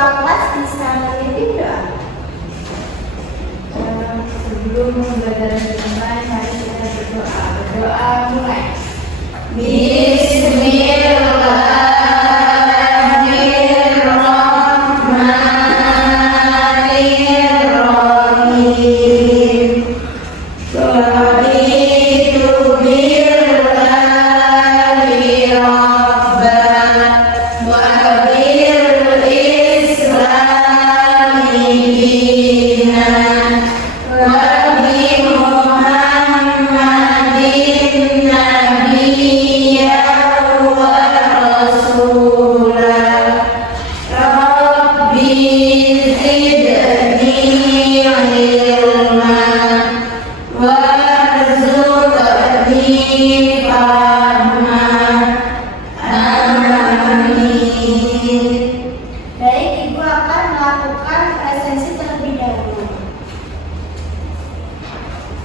ketua kelas bisa memimpin doa. Sebelum belajar dimulai, mari kita berdoa. Berdoa mulai. Baik, Ibu akan melakukan presensi terlebih dahulu.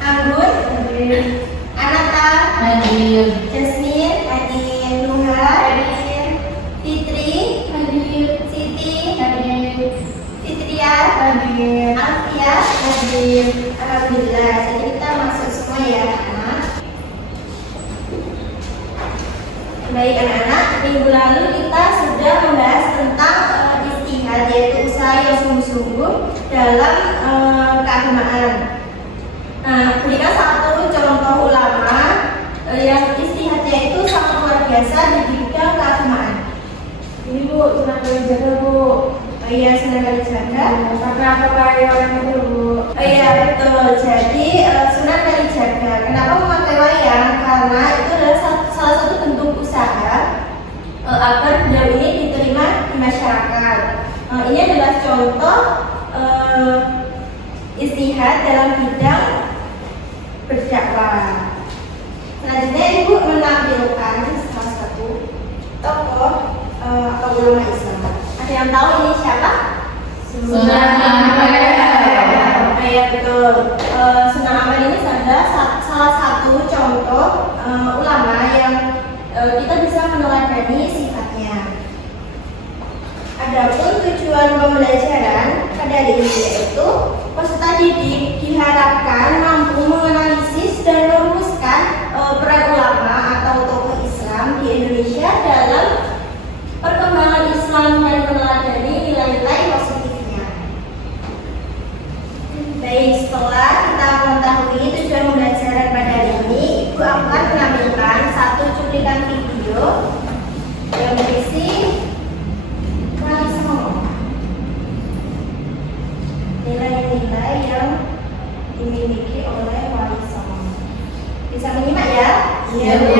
Anggun, Anata, Hadir. Jasmine, hadir. Nuha, hadir. Fitri, hadir. Siti, hadir. Fitria, hadir. Alfia, hadir. Alhamdulillah, jadi kita masuk semua ya anak. Baik anak-anak, minggu lalu kita sudah membahas tentang istihad, yaitu usaha yang sungguh-sungguh dalam keagamaan. Nah, berikan satu contoh ulama yang istihadnya itu sangat luar biasa di bidang keagamaan. Ini Bu, Sunan Kalijaga Bu. Oh iya, Sunan Kalijaga. Karena apa wayang itu Bu? Oh iya, betul. Jadi Sunan Kalijaga. Kenapa memakai wayang? Karena itu adalah salah satu bentuk usaha agar beliau ini diterima di masyarakat. Ini adalah contoh istihad dalam bidang berdakwah. Selanjutnya Ibu menampilkan salah satu tokoh atau ulama Islam. Ada yang tahu ini siapa? Sunan Ampel. Iya betul. Sunan Ampel ini adalah salah satu contoh ulama yang kita bisa meneladani sifatnya. Adapun tujuan pembelajaran pada hari ini yaitu peserta didik diharapkan mampu menganalisis dan merumuskan peran ulama atau tokoh Islam di Indonesia dalam perkembangan Islam dan meneladani nilai-nilai positifnya. Baik, setelah kita mengetahui tujuan pembelajaran pada hari ini, Ibu akan menampilkan satu cuplikan video yang berisi Wali Songo. Nilai-nilai yang dimiliki oleh Wali Songo. Bisa menyimak ya? Iya Bu.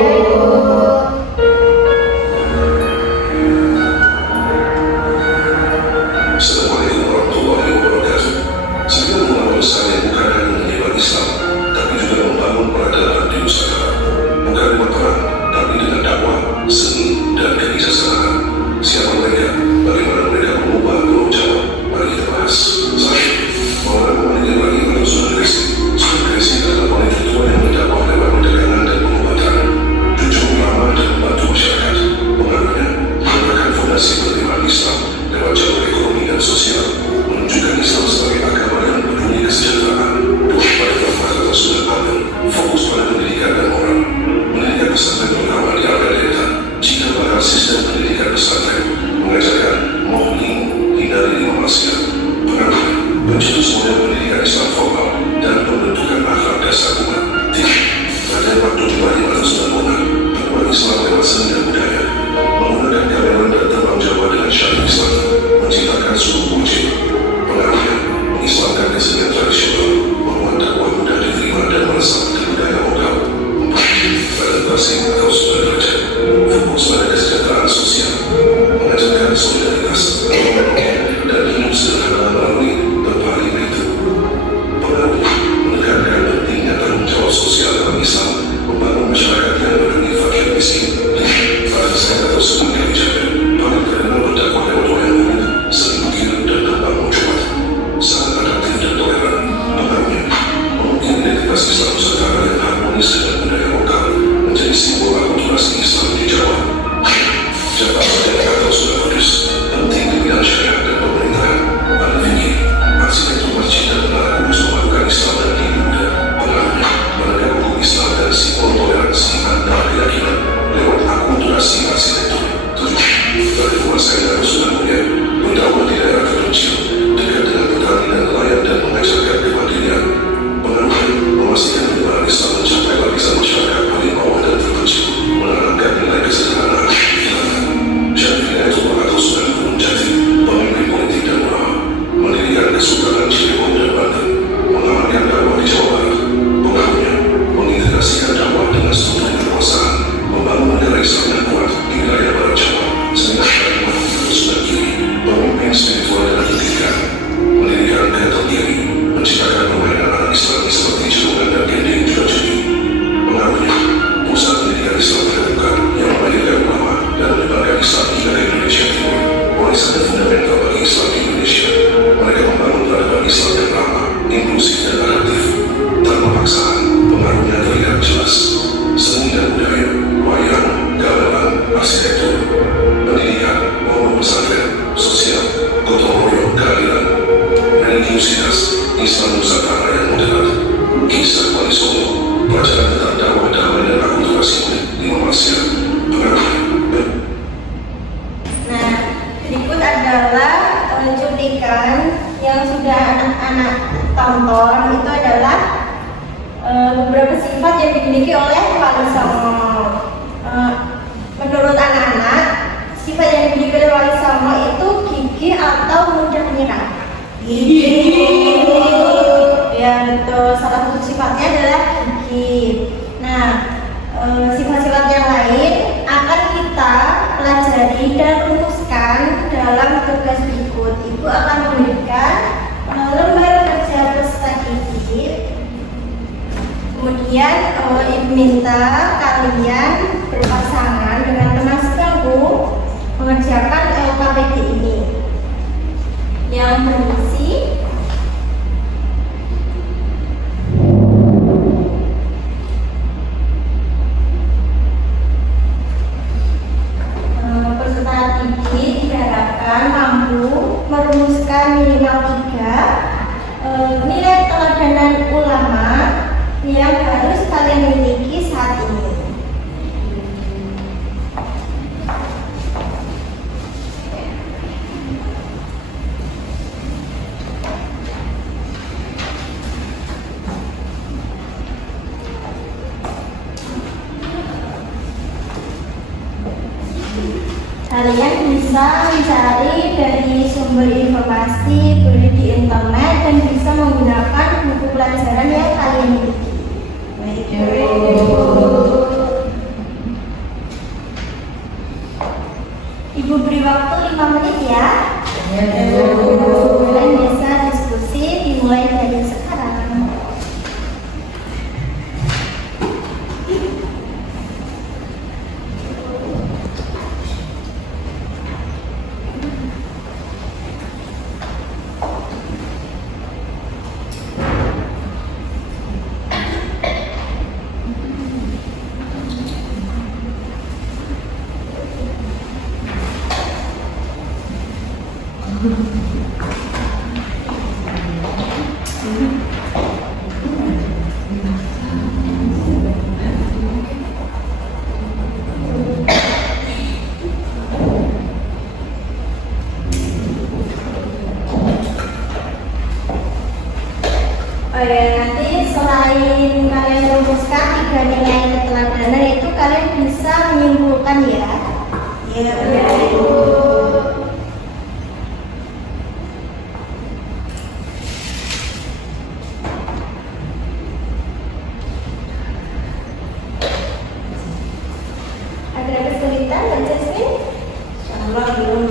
Assalamualaikum warahmatullahi wabarakatuh. Saya mengenal saya bukan hanya menyebar Islam, tapi juga membangun peradaban di Nusantara. Bukan dengan perang, tapi dengan dakwah, seni, dan kebijaksanaan. Siapa mereka? Bagaimana mereka mengubah Pulau Jawa? Mari kita bahas. Saya, Maulana Muhammad Ibrahim atau Sunan Gresi. Sunan Gresi adalah wanita tua yang berdakwah lewat perdagangan dan pengobatan. Jujur ulama dan membantu masyarakat. Pengaruhnya meletakkan fondasi penerimaan Islam lewat jalur ekonomi dan sosial, menunjukkan Islam sebagai agama yang peduli kesejahteraan. Doa pada Bapak atau Sunan Ampel fokus pada pendidikan dan moral. Pendidikan pesantren terutama di area desa, jika pada sistem pendidikan pesantren mengajarkan mohon hindari lima maksiat. Pengaruhnya pencetus model pendidikan Islam formal dan pembentukan akhlak dasar umat. Pada waktu kembali pada Sunan Bonang, penguat Islam lewat seni dan budaya, menggunakan kamera dan terbang Jawa dengan syarif Islam, menciptakan suku kunci Universitas Islam Nusantara yang moderat. Kisah Wali Songo, pelajaran tentang dakwah damai dan akulturasi murid di Malaysia. Nah, berikut adalah cuplikan yang sudah anak-anak tonton. Itu adalah beberapa sifat yang dimiliki oleh Wali Songo. Menurut anak-anak, sifat yang dimiliki oleh Wali Songo itu gigih atau mudah menyerah. Ya betul, salah satu sifatnya adalah gigih. Nah, sifat-sifat yang lain akan kita pelajari dan rumuskan dalam tugas berikut. Ibu akan memberikan lembar kerja peserta didik. Kemudian ibu minta kalian berpasangan dengan teman sebangku mengerjakan LKPD ini. Yang berisi peserta didik diharapkan mampu merumuskan minimal 3 nilai teladanan ulama yang harus kalian miliki saat ini. Kalian bisa mencari dari sumber informasi boleh di internet dan bisa menggunakan buku pelajaran yang kalian miliki. Ibu beri waktu 5 menit ya. Kalian bisa diskusi dimulai dari sekarang. Nanti selain kalian rumuskan 3 nilai keteladanan itu kalian bisa menyimpulkan ya. Ya. Ada kesulitan dan Jasmine? Insyaallah belum.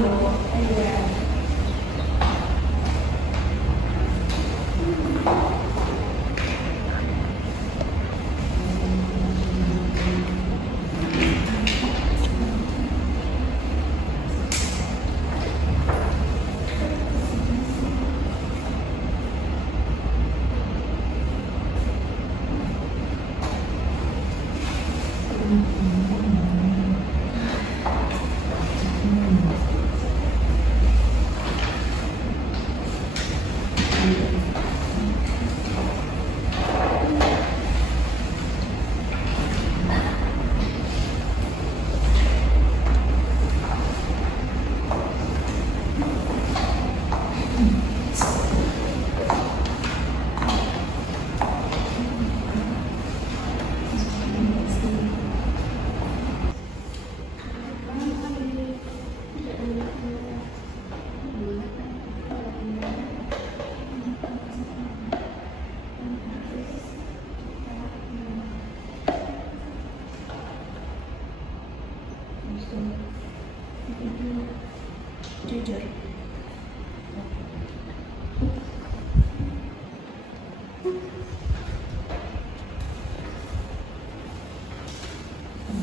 Jujur.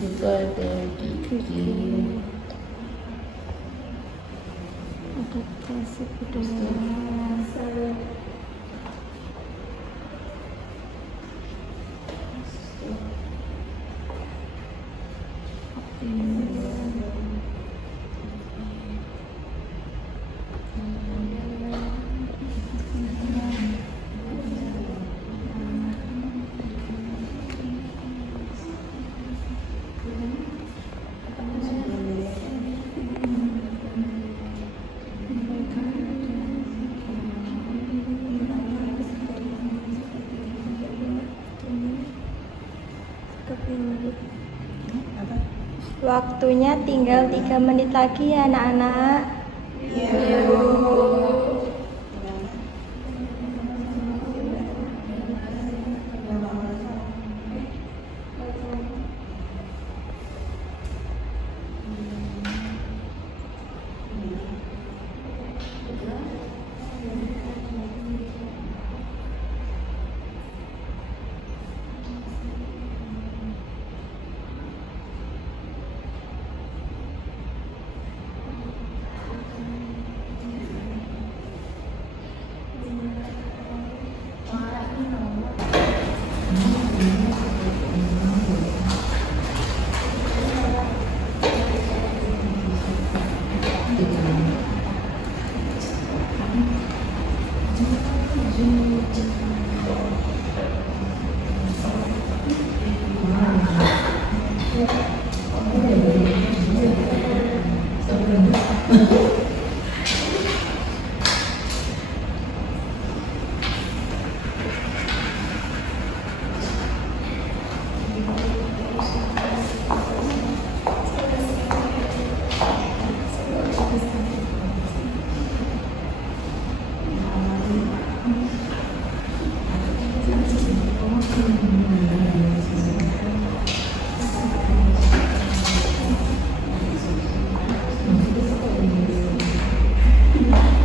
Juga ada gigi. Adaptasi budaya. Waktunya tinggal 3 menit lagi ya anak-anak. Iya, Bu.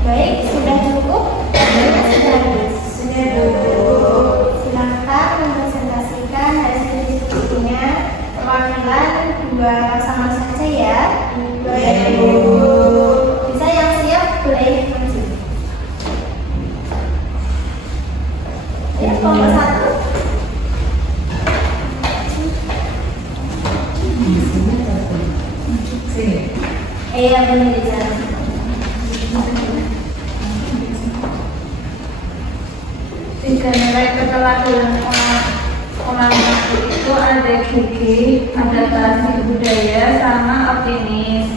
Baik, sudah cukup? Sudah habis. Silakan mempresentasikan hasil diskusinya perwakilan 2 pasangan saja ya. Baik, Bu. Bisa yang siap boleh maju. Ya, kelompok 1. Sini. Iya, benar di sana. Tiga nilai keterampilan orang itu ada gigih, adaptasi budaya, sama optimis.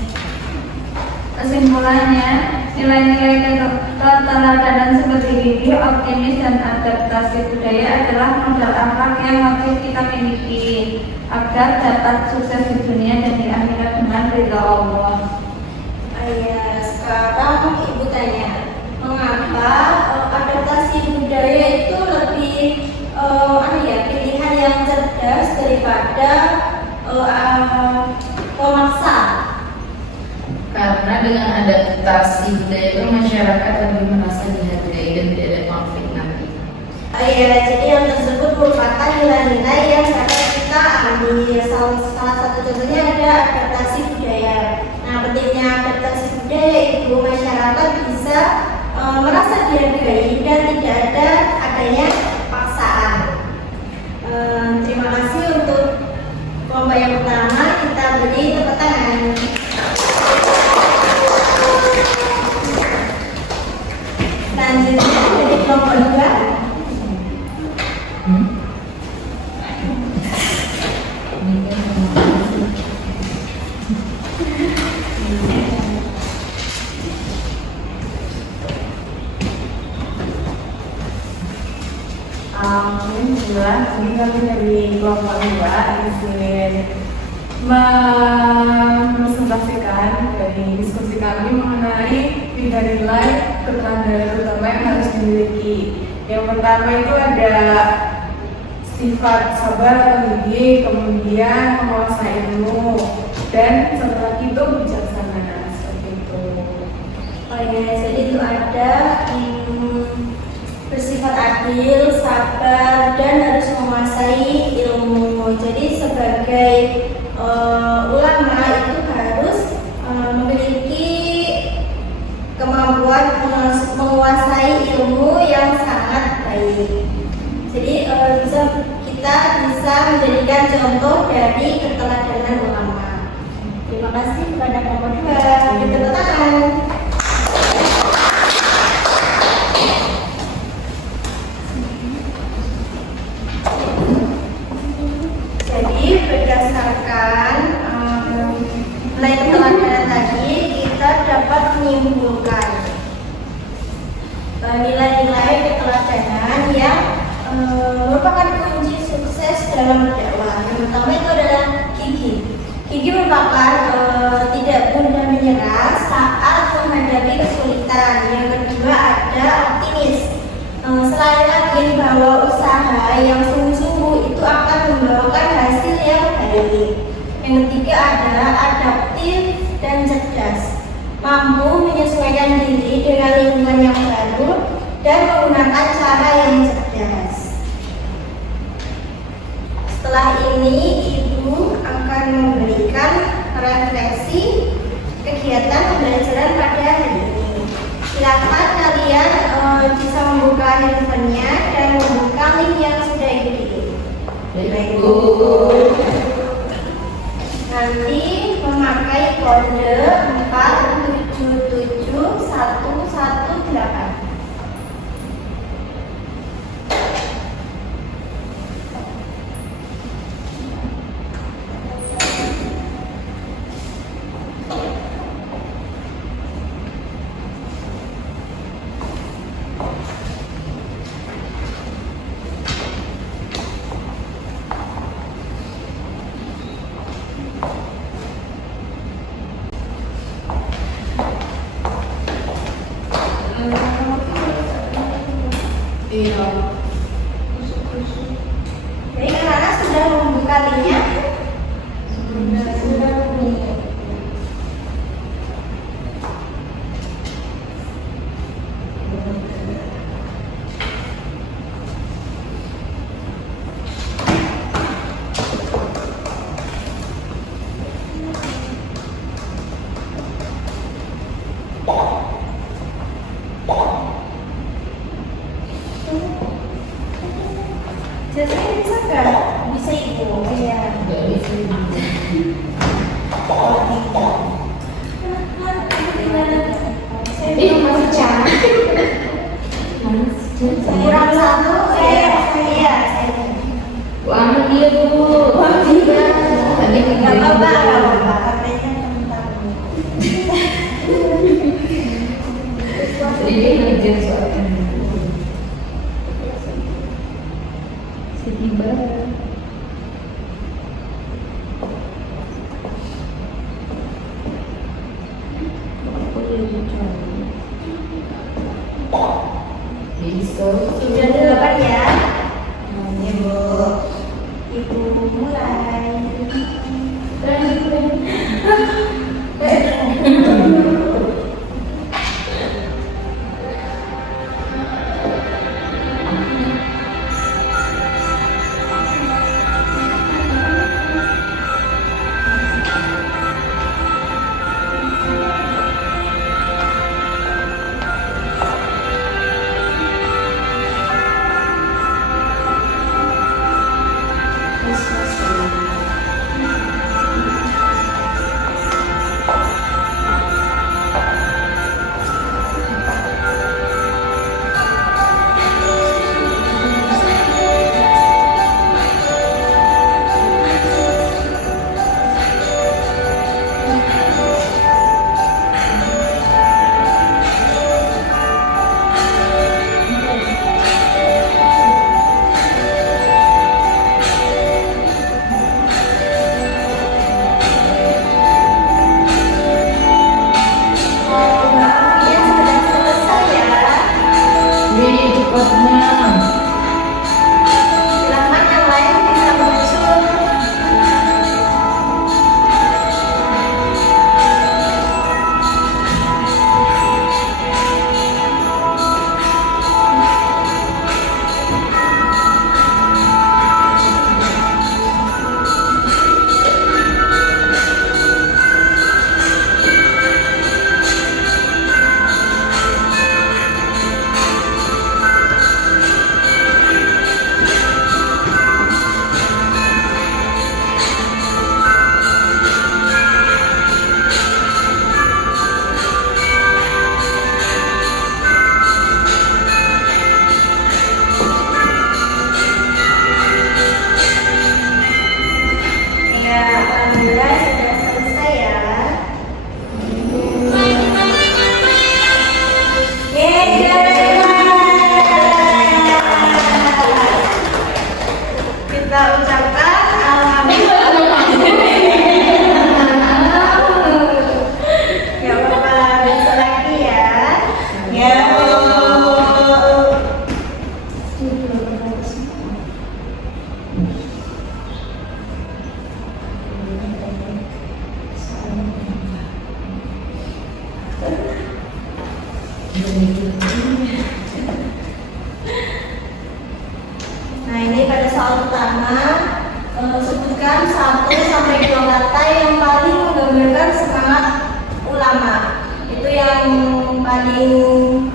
Kesimpulannya, nilai-nilai keteladanan seperti gigih, optimis, dan adaptasi budaya adalah modal akhlak yang wajib kita miliki agar dapat sukses di dunia dan di akhirat dengan ridha Allah. Ya, sekarang Ibu tanya, mengapa adaptasi budaya itu lebih pilihan yang cerdas daripada pemaksa? Karena dengan adaptasi budaya itu masyarakat lebih merasa dihargai dan tidak ada konflik nanti. Jadi yang tersebut merupakan nilai-nilai yang dapat kita ambil. Salah satu contohnya ada adaptasi budaya. Nah, pentingnya adaptasi budaya itu masyarakat bisa merasa dihargai dan tidak ada adanya paksaan. Terima kasih untuk kelompok yang pertama, kita beri tepuk tangan. Selanjutnya dari kelompok 2. Alhamdulillah, ini kami dari kelompok 2 izin mempresentasikan dari diskusi kami mengenai 3 nilai keteladanan utama yang harus dimiliki. Yang pertama itu ada sifat sabar atau gigih, kemudian menguasai ilmu, dan satu lagi itu bijaksana, seperti itu. Jadi itu ada bersifat adil, sabar, dan harus menguasai ilmu. Jadi sebagai ulama itu harus memiliki kemampuan menguasai ilmu yang sangat baik. Jadi kita bisa menjadikan contoh dari keteladanan ulama. Terima kasih kepada kelompok 2. Tepuk tangan. Jadi berdasarkan nilai keteladanan tadi, kita dapat menyimpulkan nilai-nilai keteladanan yang merupakan kunci sukses dalam berdakwah. Yang pertama itu adalah gigih. Gigi merupakan tidak mudah menyerah saat menghadapi kesulitan. Yang kedua ada optimis. Selain yakin bahwa usaha yang sungguh-sungguh itu akan membawakan hasil yang baik. Yang ketiga ada adaptif dan cerdas. Mampu menyesuaikan diri dengan lingkungan yang baru dan menggunakan cara yang cerdas. Setelah ini Ibu akan memberikan refleksi kegiatan pembelajaran pada hari ini. Silakan kalian bisa membuka handphonenya dan membuka link yang sudah Ibu kirim. Baik, Bu. Nanti memakai kode 477118. Iya. Jadi anak-anak sudah membuka linknya? Sudah. Jasanya bisa nggak? Bisa Ibu. Iya. Nggak bisa. Saya Ih, masih cantik. kurang satu. Saya. Wah, dia Bu. Wah, Iya. Tadi Nggak apa-apa, nggak apa-apa. Katanya tentang. Jadi dia ngejar soalnya. Sedih banget. Bisa. Sudah delapan ya? Ibu. Ibu mulai. paling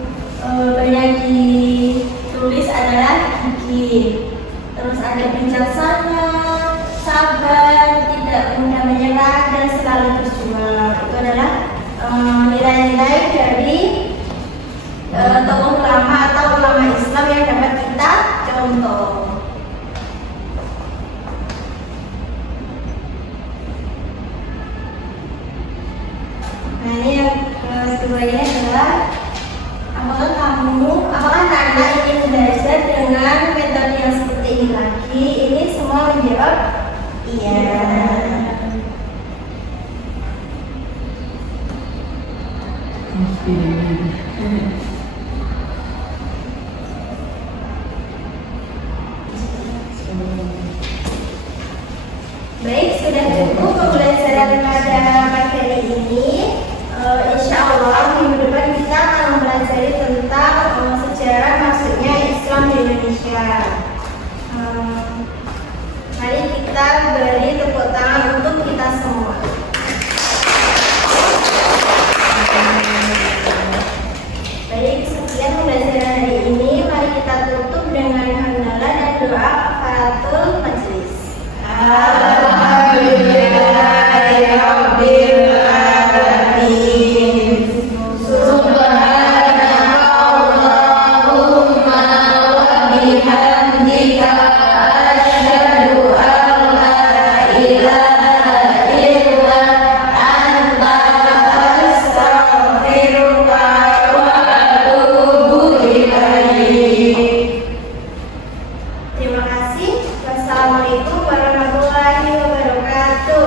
banyak ditulis adalah gigih. Terus ada bijaksana, sabar, tidak mudah menyerah, dan selalu berjuang. Itu adalah nilai-nilai dari tokoh ulama atau ulama Islam yang dapat kita contoh. Nah, ini yang kedua ini adalah apakah anak-anak ingin belajar dengan metode yang seperti ini lagi? Ini semua menjawab iya. Baik, sudah cukup pembelajaran pada materi ini. Insya Allah minggu depan kita akan mempelajari tentang sejarah masuknya Islam di Indonesia. Mari kita beri tepuk tangan untuk kita semua. Baik, sekian pembelajaran hari ini. Mari kita tutup dengan hamdalah dan doa kafaratul majelis. Alhamdulillahirabbil alamin. Subhanakallahumma wa bihamdika asyhadu an la ilaha illa anta astaghfiruka wa atubu ilaik. Terima kasih. Wassalamualaikum warahmatullahi wabarakatuh.